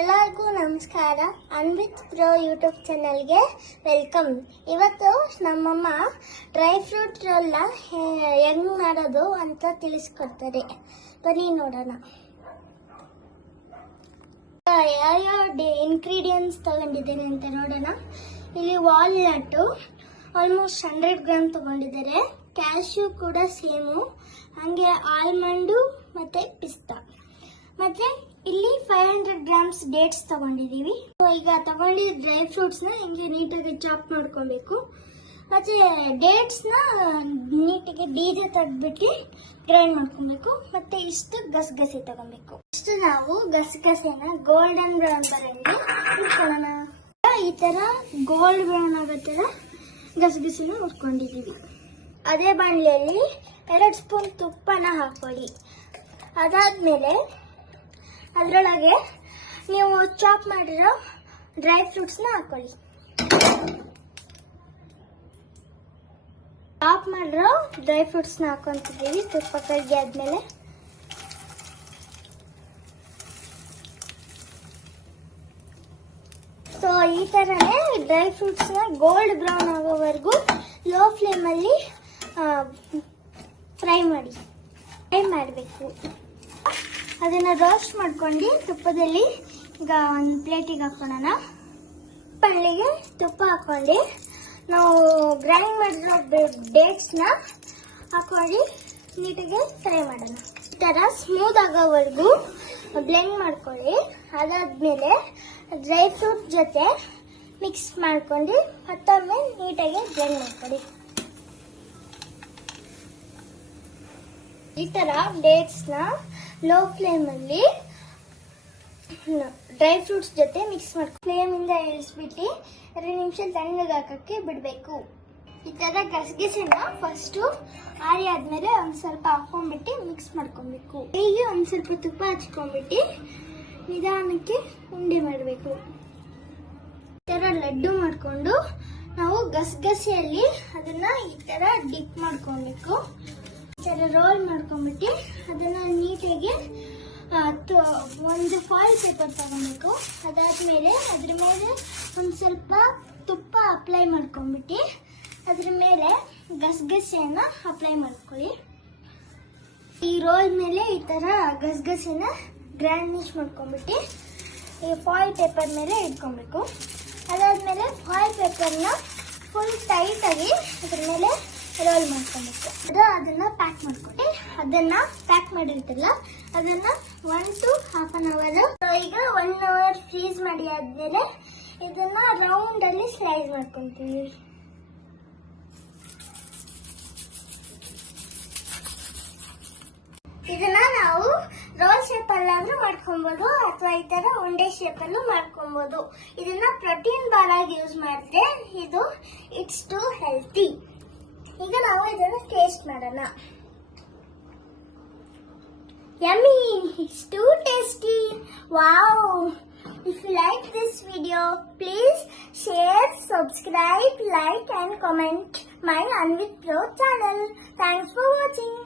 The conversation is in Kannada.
ಎಲ್ಲರಿಗೂ ನಮಸ್ಕಾರ. ಅನ್ವಿತ್ ಪ್ರೋ ಯೂಟ್ಯೂಬ್ ಚಾನಲ್ಗೆ ವೆಲ್ಕಮ್. ಇವತ್ತು ನಮ್ಮಮ್ಮ ಡ್ರೈ ಫ್ರೂಟ್ ಎಲ್ಲ ಹೆಂಗ್ ಮಾಡೋದು ಅಂತ ತಿಳಿಸ್ಕೊಡ್ತಾರೆ. ಬನ್ನಿ ನೋಡೋಣ. ಯಾವ್ಯಾವ ಇಂಗ್ರೀಡಿಯೆಂಟ್ಸ್ ತಗೊಂಡಿದ್ದೇನೆ ಅಂತ ನೋಡೋಣ. ಇಲ್ಲಿ ವಾಲ್ನಟ್ಟು ಆಲ್ಮೋಸ್ಟ್ 100 ಗ್ರಾಮ್ ತಗೊಂಡಿದ್ದಾರೆ. ಕ್ಯಾಶ್ಯೂ ಕೂಡ ಸೇಮು, ಹಾಗೆ ಆಲ್ಮಂಡು ಮತ್ತೆ ಪಿಸ್ತಾ. ಮತ್ತೆ ಇಲ್ಲಿ 500 ಗ್ರಾಮ್ಸ್ ಡೇಟ್ಸ್ ತಗೊಂಡಿದೀವಿ. ಈಗ ತಗೊಂಡಿದ್ದ ಡ್ರೈ ಫ್ರೂಟ್ಸ್ ನ ಹಿಂಗೆ ನೀಟಾಗಿ ಚಾಪ್ ಮಾಡ್ಕೊಬೇಕು. ಮತ್ತೆ ಡೇಟ್ಸ್ ನ ನೀಟಾಗಿ ಬೀಜ ತೆಗೆದ್ಬಿಟ್ಟು ಗ್ರೈಂಡ್ ಮಾಡ್ಕೊಬೇಕು. ಮತ್ತೆ ಇಷ್ಟು ಗಸಗಸೆ ತಗೊಬೇಕು. ಇಷ್ಟು ನಾವು ಗಸಗಸೆನ ಗೋಲ್ಡನ್ ಬ್ರೌನ್ ಬರಂಗೆ ಹುರ್ಕೊಳ್ಳೋಣ. ಈ ತರ ಗೋಲ್ಡ್ ಬ್ರೌನ್ ಆಗೋ ತರ ಗಸಗಸೆನ ಹುರ್ಕೊಂಡಿದೀವಿ. ಅದೇ ಬಾಣಲೆಯಲ್ಲಿ 2 ಸ್ಪೂನ್ ತುಪ್ಪನ ಹಾಕೊಳ್ಳಿ. ಅದಾದ್ಮೇಲೆ ಅದರೊಳಗೆ ನೀವು ಚಾಪ್ ಮಾಡಿರೋ ಡ್ರೈ ಫ್ರೂಟ್ಸ್ನ ಹಾಕೊಳ್ಳಿ. ಚಾಪ್ ಮಾಡಿರೋ ಡ್ರೈ ಫ್ರೂಟ್ಸ್ನ ಹಾಕೊಂತಿದ್ದೀವಿ. ತುಪ್ಪ ಕರಗಿ ಆದ್ಮೇಲೆ ಸೊ ಈ ತರನೇ ಡ್ರೈ ಫ್ರೂಟ್ಸ್ನ ಗೋಲ್ಡ್ ಬ್ರೌನ್ ಆಗೋವರೆಗೂ ಲೋ ಫ್ಲೇಮಲ್ಲಿ ಫ್ರೈ ಮಾಡಬೇಕು. ಅದನ್ನ ರೋಸ್ಟ್ ಮಾಡ್ಕೊಂಡು ತುಪ್ಪದಲ್ಲಿ ಈಗ ಒಂದು ಪ್ಲೇಟಿಗೆ ಹಾಕೋಣ. ಪಳ್ಳಿಗೆ ತುಪ್ಪ ಹಾಕೊಂಡು ನಾವು ಗ್ರೈಂಡ್ ಮಾಡಿರೋ ಡೇಟ್ಸ್ನ ಹಾಕೊಂಡು ನೀಟಾಗಿ ಫ್ರೈ ಮಾಡೋಣ. ಈ ಥರ ಸ್ಮೂತ್ ಆಗೋವರೆಗೂ ಬ್ಲೆಂಡ್ ಮಾಡ್ಕೊಳ್ಳಿ. ಅದಾದ್ಮೇಲೆ ಡ್ರೈ ಫ್ರೂಟ್ ಜೊತೆ ಮಿಕ್ಸ್ ಮಾಡ್ಕೊಂಡು ಮತ್ತೊಮ್ಮೆ ನೀಟಾಗಿ ಬ್ಲೆಂಡ್ ಮಾಡ್ಕೊಳ್ಳಿ. ಈ ತರ ಡೇಟ್ಸ್ನ ಲೋ ಫ್ಲೇಮಲ್ಲಿ ಡ್ರೈ ಫ್ರೂಟ್ಸ್ ಜೊತೆ ಮಿಕ್ಸ್ ಮಾಡ್ಕೊ ಫ್ಲೇಮಿಂದ ಇಳಿಸ್ಬಿಟ್ಟು 2 ನಿಮಿಷ ತಣ್ಣಗೆ ಹಾಕಕ್ಕೆ ಬಿಡಬೇಕು. ಈ ತರ ಗಸಗಸೆನ ಫಸ್ಟು ಆರಿ ಆದ್ಮೇಲೆ ಒಂದು ಸ್ವಲ್ಪ ಹಾಕೊಂಡ್ಬಿಟ್ಟು ಮಿಕ್ಸ್ ಮಾಡ್ಕೊಬೇಕು. ಹೀಗೆ ಒಂದು ಸ್ವಲ್ಪ ತುಪ್ಪ ಹಚ್ಕೊಂಡ್ಬಿಟ್ಟು ನಿಧಾನಕ್ಕೆ ಉಂಡೆ ಮಾಡಬೇಕು. ಈ ತರ ಲಡ್ಡು ಮಾಡಿಕೊಂಡು ನಾವು ಗಸಗಸೆಯಲ್ಲಿ ಅದನ್ನ ಈ ತರ ಡಿಪ್ ಮಾಡ್ಕೊಬೇಕು. ಈ ತರ ರೋಲ್ ಮಾಡ್ಕೊಂಡ್ಬಿಟ್ಟು ಅದನ್ನ ನೀಟಾಗಿ ಒಂದು ಫಾಯಿಲ್ ಪೇಪರ್ ತಗೊಬೇಕು. ಅದಾದ್ಮೇಲೆ ಅದ್ರ ಮೇಲೆ ಒಂದು ಸ್ವಲ್ಪ ತುಪ್ಪ ಅಪ್ಲೈ ಮಾಡ್ಕೊಂಡ್ಬಿಟ್ಟು ಅದ್ರ ಮೇಲೆ ಗಸಗಸೆಯನ್ನ ಅಪ್ಲೈ ಮಾಡ್ಕೊಳ್ಳಿ. ಈ ರೋಲ್ ಮೇಲೆ ಈ ತರ ಗಸಗಸೆನ ಗ್ರ್ಯಾಂಡ್ನಿಶ್ ಮಾಡ್ಕೊಂಡ್ಬಿಟ್ಟು ಈ ಫಾಯಿಲ್ ಪೇಪರ್ ಮೇಲೆ ಇಟ್ಕೊಬೇಕು. ಅದಾದ್ಮೇಲೆ ಫಾಯಿಲ್ ಪೇಪರ್ನ ಫುಲ್ ಟೈಟ್ ಆಗಿ ಅದ್ರ ಮೇಲೆ ರೋಲ್ ಮಾಡ್ಕೊಬೇಕು. ಅದನ್ನ ಪ್ಯಾಕ್ ಮಾಡ್ಕೊಂಡು ಅದನ್ನ ಪ್ಯಾಕ್ ಮಾಡಿರ್ತಲ್ಲ ಅದನ್ನ 1 to half an hour ಈಗ 1 hour ಫ್ರೀಸ್ ಮಾಡಿ ಆದ್ಮೇಲೆ ಇದನ್ನ ರೌಂಡ್ ಅಲ್ಲಿ ಸ್ಲೈಸ್ ಮಾಡ್ಕೊಂತೀವಿ. ಇದನ್ನ ನಾವು ರೋಲ್ ಶೇಪ್ ಅಲ್ಲಾದ್ರೂ ಮಾಡ್ಕೊಬಹುದು ಅಥವಾ ಈ ತರ ಉಂಡೆ ಶೇಪ್ ಅಲ್ಲೂ ಮಾಡ್ಕೊಬಹುದು. ಇದನ್ನ ಪ್ರೋಟೀನ್ ಬಾರ್ ಆಗಿ ಯೂಸ್ ಮಾಡಿದ್ರೆ ಇಟ್ಸ್ ಟು ಹೆಲ್ತಿ. ಈಗ ನಾವು ಇದನ್ನು ಟೇಸ್ಟ್ ಮಾಡೋಣ. Yummy! It's too tasty! Wow! If you like this video, please share, subscribe, like and comment my Anvit Pro channel. Thanks for watching.